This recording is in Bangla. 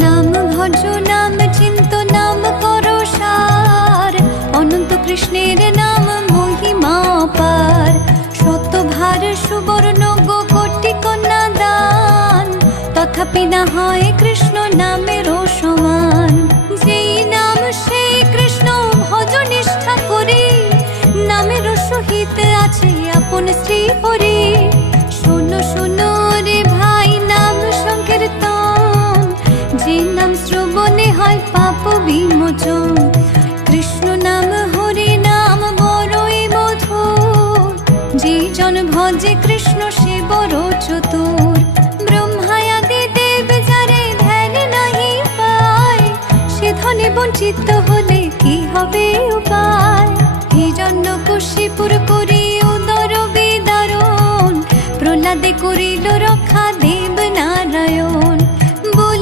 নাম ভজ নাম চিন্ত নাম করো সার, অনন্ত কৃষ্ণের নাম মহিমা পার। শতভার সুবর্ণ গো কোটি কন্যা দান, তথাপি না হয় কৃষ্ণ নামের সমান। যেই নাম সেই কৃষ্ণ ভজ নিষ্ঠা করি, নামের সহিত আছে আপন শ্রী হরি। শোনো শোনো রে ভাই নাম সংকীর্তন, যে নাম শ্রবণে হয় পাপ বিমোচন। কৃষ্ণ নাম হরি নাম বড়ই মধুর, যে জন ভজে কৃষ্ণ সে বড় চতুর। ব্রহ্মায়াদি দেব যারে ধ্যান নাহি পায়, সে ধনে বঞ্চিত হলে কি হবে উপায়। হিরণ্যকশিপুর করি উদর বিদারণ, প্রহ্লাদে করিল রক্ষা